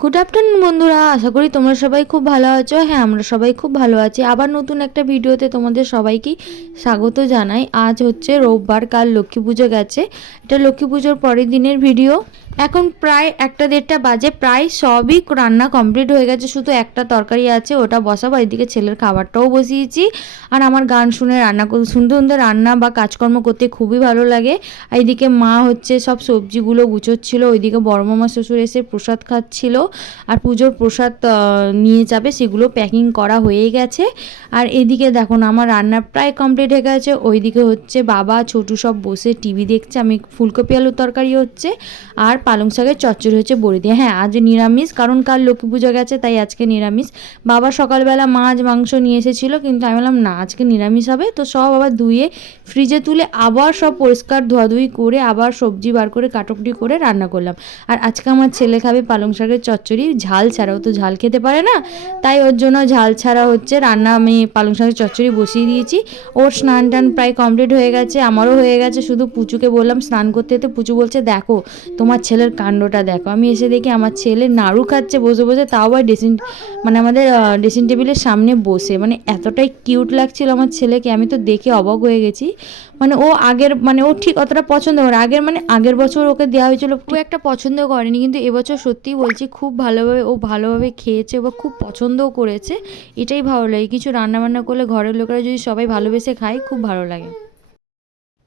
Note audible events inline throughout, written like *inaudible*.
Good afternoon বন্ধুরা। আশা করি তোমরা সবাই খুব ভালো আছো। হ্যাঁ আমরা সবাই খুব ভালো আছি। আবার নতুন একটা ভিডিওতে তোমাদের সবাইকেই স্বাগত জানাই। আজ হচ্ছে রোববার, কাল লক্ষ্মী পুজো গেছে। এটা লক্ষ্মী পুজোর পরের দিনের ভিডিও। এখন প্রায় একটা দেড়টা বাজে, প্রায় সবই রান্না কমপ্লিট হয়ে গেছে, শুধু একটা তরকারি আছে, ওটা বসাবো এদিকে ছেলের খাবারটাও বসিয়েছি। আর আমার গান শুনে রান্না সুন্দর শুনতে রান্না বা কাজকর্ম করতে খুবই ভালো লাগে। আর এদিকে মা হচ্ছে সব সবজিগুলো গুছোচ্ছিল, ওইদিকে বড় মামা শ্বশুর এসে প্রসাদ খাচ্ছিল, আর পুজোর প্রসাদ নিয়ে যাবে, সেগুলো প্যাকিং করা হয়ে গেছে। আর এদিকে দেখো না, আমার রান্না প্রায় কমপ্লিট হয়ে গেছে, ওইদিকে হচ্ছে বাবা, ছোটু সব বসে টিভি দেখছে, আমি ফুলকপি আলুর তরকারি হচ্ছে, আর পালং শাকের চচ্চড়ি হচ্ছে বড়ি দিয়ে। হ্যাঁ আজ নিরামিষ, কারণ কাল লক্ষ্মী পুজো গেছে, তাই আজকে নিরামিষ। বাবা সকালবেলা মাছ, মাংস নিয়ে এসেছিল, কিন্তু আমি বললাম, না, আজকে নিরামিষ হবে। তো সব আবার ধুয়ে ফ্রিজে তুলে আবার সব পরিষ্কার ধোয়াধুয়ি করে, আবার সবজি বার করে কাটুকটি করে রান্না করলাম। আর আজকে আমার ছেলে খাবে পালং শাকের চচ্চড়ি, ঝাল ছাড়াও তো ঝাল খেতে পারে না, তাই ওর জন্য ঝাল ছাড়া হচ্ছে রান্না আমি পালং শাকের চচ্চড়ি বসিয়ে দিয়েছি। ওর স্নান টান প্রায় কমপ্লিট হয়ে গেছে, আমারও হয়ে গেছে। শুধু পুচুকে বললাম, স্নান করতে তো পুচু বলছে, দেখো, তোমার ছেলের কাণ্ডটা দেখো। আমি এসে দেখি আমার ছেলে নাড়ু খাচ্ছে বসে বসে তাও আবার ড্রেসিং মানে আমাদের ড্রেসিং টেবিলের সামনে বসে। মানে এতটাই কিউট লাগছিল আমার ছেলেকে আমি তো দেখে অবাক হয়ে গেছি। মানে ও আগের মানে ও ঠিক অতটা পছন্দ করে আগের মানে আগের বছর ওকে দেওয়া হয়েছিল খুব একটা পছন্দ করেনি কিন্তু এবছর সত্যিই বলছি খুব ভালোভাবে ও ভালোভাবে খেয়েছে বা খুব পছন্দও করেছে। এটাই ভালো লাগে। কিছু রান্না বান্না করলে ঘরের লোকেরা যদি সবাই ভালোবেসে খায় খুব ভালো লাগে।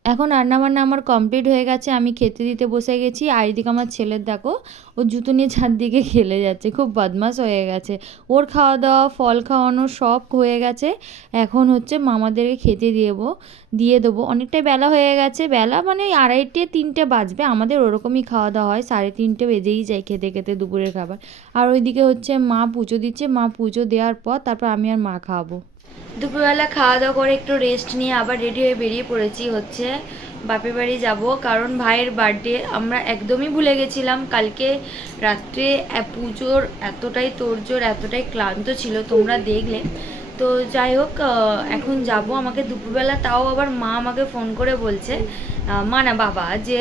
এখন রান্নাবান্না আমার কমপ্লিট হয়ে গেছে, আমি খেতে দিতে বসে গেছি। আর এদিকে আমার ছেলের দেখো, ও জুতো নিয়ে চারদিকে *laughs* খেলে যাচ্ছে, খুব বদমাস হয়ে গেছে। ওর খাওয়া দাওয়া ফল খাওয়ানো সব হয়ে গেছে। এখন হচ্ছে মামাদেরকে খেতে দেবো দিয়ে দেবো। অনেকটাই বেলা হয়ে গেছে, বেলা মানে আড়াইটে, তিনটে বাজবে। আমাদের ওরকমই খাওয়া দাওয়া হয়, সাড়ে তিনটে বেজেই যায় খেতে খেতে দুপুরের খাবার। আর ওইদিকে হচ্ছে মা পুজো দিচ্ছে, মা পুজো দেওয়ার পর তারপর আমি আর মা খাওয়াবো। দুপুরবেলা খাওয়া দাওয়া করে একটু রেস্ট নিয়ে আবার রেডি হয়ে বেরিয়ে পড়েছি হচ্ছে বাপের বাড়ি যাব। কারণ ভাইয়ের বার্থডে আমরা একদমই ভুলে গেছিলাম। কালকে রাত্রে পুজোর এতটাই তোড়জোড় এতটাই ক্লান্ত ছিল তোমরা দেখলে। তো যাই হোক এখন যাব আমাকে দুপুরবেলা। তাও আবার মা আমাকে ফোন করে বলছে মা না বাবা যে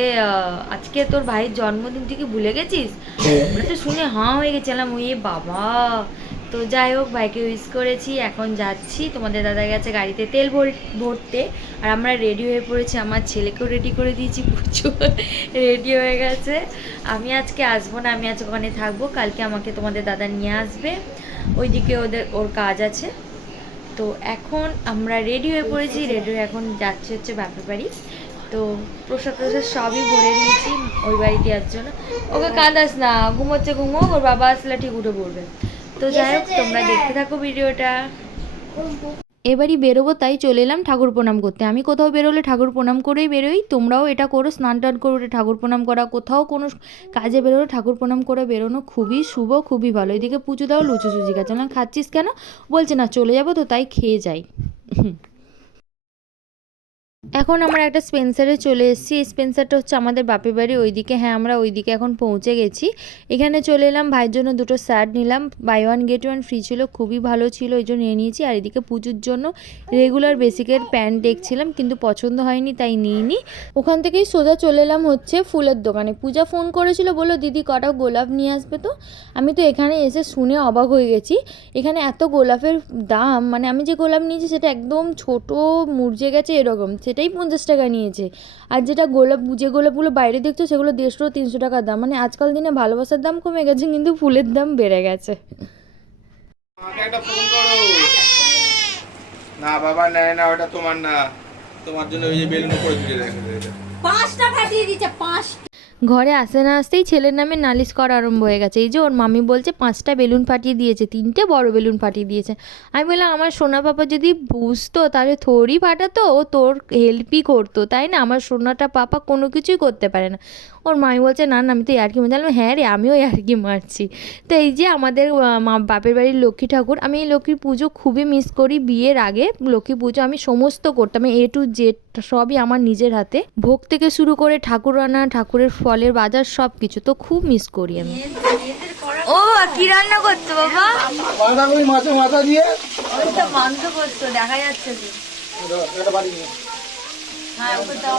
আজকে তোর ভাইয়ের জন্মদিন তুই কি ভুলে গেছিস? আমরা তো শুনে হাঁ হয়ে গেছিলাম। ওই বাবা তো যাই হোক, ভাইকে উইশ করেছি। এখন যাচ্ছি। তোমাদের দাদা গেছে গাড়িতে তেল ভর- ভরতে। আর আমরা রেডি হয়ে পড়েছি। আমার ছেলেকেও রেডি করে দিয়েছি প্রচুর রেডি হয়ে গেছে। আমি আজকে আসব না, আমি আজকে ওখানে থাকব। কালকে আমাকে তোমাদের দাদা নিয়ে আসবে। ওইদিকে ওদের, ওর কাজ আছে। তো এখন আমরা রেডি হয়ে পড়েছি। রেডি এখন যাচ্ছি হচ্ছে বাপের বাড়ি। তো প্রসাদ প্রসাদ সবই ভরে নিয়েছি। ওই বাড়ি দেওয়ার জন্য ওকে কাঁদাস না। ঘুমোচ্ছে ঘুমো ওর বাবা আসলে ঠিক উঠে পড়বে। তো যাই হোক তোমরা দেখতে থাকো ভিডিওটা। এবারই বেরোবো তাই চলে এলাম ঠাকুর প্রণাম করতে। আমি কোথাও বেরোলে ঠাকুর প্রণাম করেই বেরোই। তোমরাও এটা করো স্নান টান করো ঠাকুর প্রণাম করা। কোথাও কোনো কাজে বেরোলে ঠাকুর প্রণাম করে বেরোনো খুবই শুভ খুবই ভালো। এদিকে পুজো দাও লুচু সুজি খাচ্ছে। না খাচ্ছিস কেন? বলছে না চলে যাব তো তাই খেয়ে যাই। এখন আমরা একটা স্পেন্সারে চলে এসেছি। এই স্পেন্সারটা হচ্ছে আমাদের বাপের বাড়ি ওইদিকে। হ্যাঁ আমরা ওইদিকে এখন পৌঁছে গেছি। এখানে চলে এলাম। ভাইয়ের জন্য দুটো শার্ট নিলাম। Buy one get one free ছিল। খুবই ভালো ছিল ওই জন্য নিয়ে নিয়েছি। আর এদিকে পুজোর জন্য রেগুলার বেসিকের প্যান্ট দেখছিলাম, কিন্তু পছন্দ হয়নি, তাই নিইনি। ওখান থেকেই সোজা চলে এলাম হচ্ছে ফুলের দোকানে। পূজা ফোন করেছিল, বলল, দিদি, কটা গোলাপ নিয়ে আসবে তো? আমি তো এখানে এসে শুনে অবাক হয়ে গেছি। এখানে এত গোলাপের দাম মানে আমি যে গোলাপ নিয়েছি, সেটা একদম ছোট, মুরঝে গেছে, এরকম। সেটাই পঞ্চাশ টাকা নিয়েছে। আর যেটা গোলাপ যে গোলাপগুলো বাইরে দেখছ সেগুলো দেড়শো তিনশো টাকা দাম। মানে আজকাল দিনে ভালোবাসার দাম কমে গেছে কিন্তু ফুলের দাম বেড়ে গেছে। আমাকে একটা ফোন করো। না বাবা নেয় না ওটা তোমার না। তোমার জন্য ওই যে বেলুন করে দিয়ে রেখে পাঁচটা ফাটিয়ে দিচ্ছে পাঁচ ঘরে আসতে না আসতেই ছেলের নামে নালিশ করা আরম্ভ হয়ে গেছে। এই যে ওর মামি বলছে, পাঁচটা বেলুন ফাটিয়ে দিয়েছে, তিনটে বড় বেলুন ফাটিয়ে দিয়েছে। আমি বললাম, আমার সোনা পাপা যদি বুঝতো, তাহলে তোরই ফাটাতো ও তোর হেল্পই করতো, তাই না? আমার সোনাটা পাপা কোনো কিছুই করতে পারে না। ওর মামি বলছে না না আমি তো ইয়ার্কি মারলাম হ্যাঁ রে আমিও ইয়ার্কি মারছি। তো এই যে আমাদের মা বাপের বাড়ির লক্ষ্মী ঠাকুর আমি এই লক্ষ্মীর পুজো খুবই মিস করি। বিয়ের আগে লক্ষ্মী পুজো আমি সমস্ত করতাম এ টু জেড সবই আমার নিজের হাতে। ভোগ থেকে শুরু করে ঠাকুর আনা ঠাকুরের ফলের বাজার সব কিছু তো খুব মিস করি আমি। ও কি রান্না করছ বাবা? বাঁধাকপি মাছে মাথা দিয়ে। মাংস করছ দেখা যাচ্ছে হ্যাঁ ওকে দাও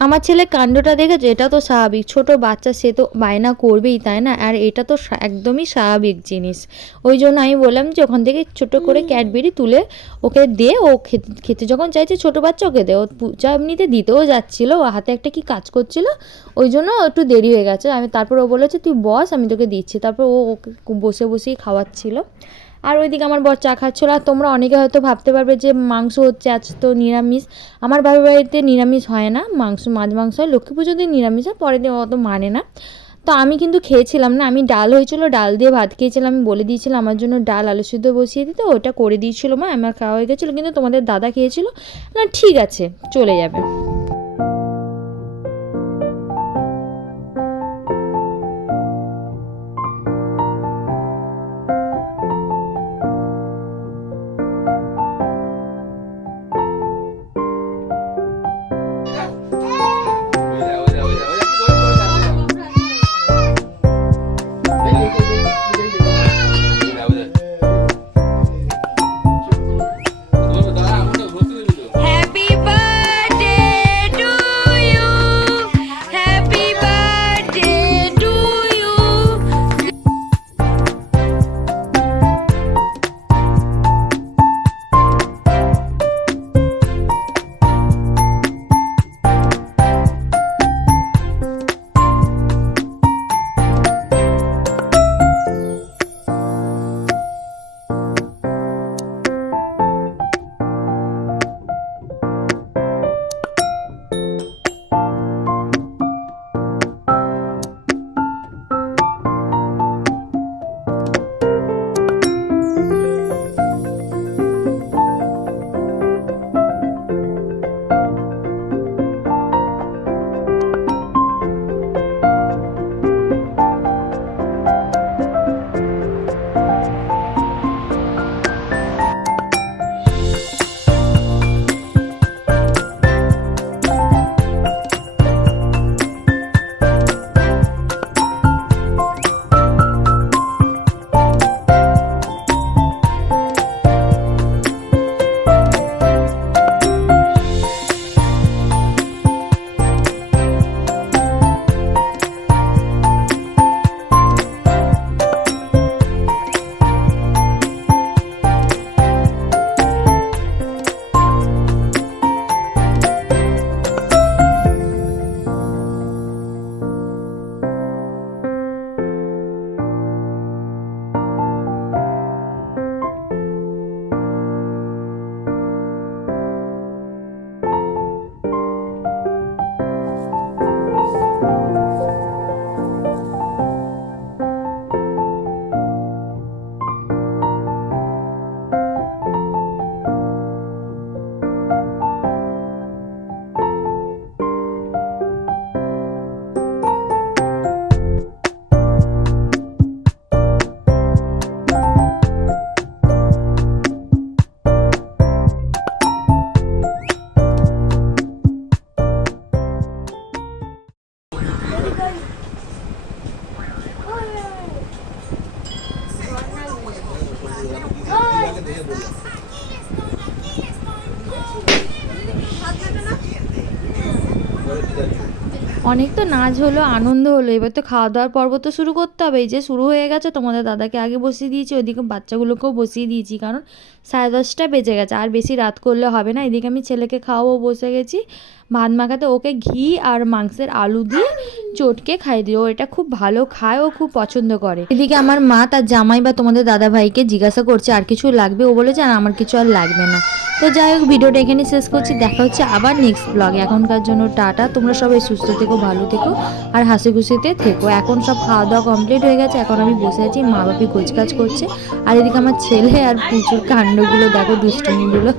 আমার ছেলে কাণ্ডটা দেখেছে? এটা তো স্বাভাবিক। ছোট বাচ্চা সে তো বায়না করবেই তাই না? আর এটা তো একদমই স্বাভাবিক জিনিস। ওই জন্য আমি বললাম যে ওখান থেকে ছোট করে ক্যাডবেরি তুলে ওকে দে। ও খেতে খেতে যখন চাইছে ছোট বাচ্চা ওকে দে। ও পূজা এমনিতে দিতেও যাচ্ছিল। ও হাতে একটা কি কাজ করছিল? ওই জন্য একটু দেরি হয়ে গেছে। আমি তারপর ও বলেছে তুই বস আমি তোকে দিচ্ছি। তারপর ও ওকে বসে বসেই খাওয়াচ্ছিল। আর ওইদিকে আমার বর চা খাচ্ছিল। আর তোমরা অনেকে হয়তো ভাবতে পারবে যে মাংস হচ্ছে আজ তো নিরামিষ। আমার বাবার বাড়িতে নিরামিষ হয় না। মাংস মাছ মাংস হয়। লক্ষ্মী পুজো দিন নিরামিষ হয়, পরের দিন অত মানে না। তো আমি কিন্তু খেয়েছিলাম না। আমি ডাল হয়েছিল, ডাল দিয়ে ভাত খেয়েছিলাম। আমি বলে দিয়েছিলাম, আমার জন্য ডাল আলু সিদ্ধ বসিয়ে দিতে। ওটা করে দিয়েছিল মা। আমার খাওয়া হয়ে গেছিল, কিন্তু তোমাদের দাদা খেয়েছিল। না, ঠিক আছে, চলে যাবে। অনেক তো নাচ হলো, আনন্দ হলো। এবার তো খাওয়া দাওয়ার পর্ব তো শুরু করতে হবে। এই যে শুরু হয়ে গেছে, তোমাদের দাদাকে আগে বসিয়ে দিয়েছি, ওইদিকে বাচ্চাগুলোকেও বসিয়ে দিয়েছি, কারণ সাড়ে দশটা বেজে গেছে। আর বেশি রাত করলে হবে না। এদিকে আমি ছেলেকে খাওয়াবো, বসে গেছি। ভাত মাখাতে ওকে ঘি আর মাংসের আলু দিয়ে চটকে খাই দিই। ও এটা খুব ভালো খায়, ও খুব পছন্দ করে। এদিকে আমার মা তার জামাই বা তোমাদের দাদা ভাইকে জিজ্ঞাসা করছে, আর কিছু লাগবে? ও বলেছে, আর আমার কিছু আর লাগবে না। তো যাই হোক, ভিডিওটা এখানে শেষ করছি। দেখা হচ্ছে আবার নেক্সট ব্লগে এখনকার জন্য টাটা। তোমরা সবাই সুস্থ থেকো, ভালো থেকো, আর হাসি খুশিতে থেকো। এখন সব খাওয়া দাওয়া কমপ্লিট হয়ে গেছে। এখন আমি বসে আছি, মা বাপি গোছকাজ করছে। আর এদিকে আমার ছেলে আর প্রচুর কাণ্ডগুলো দেখো, দুষ্টুমিগুলো।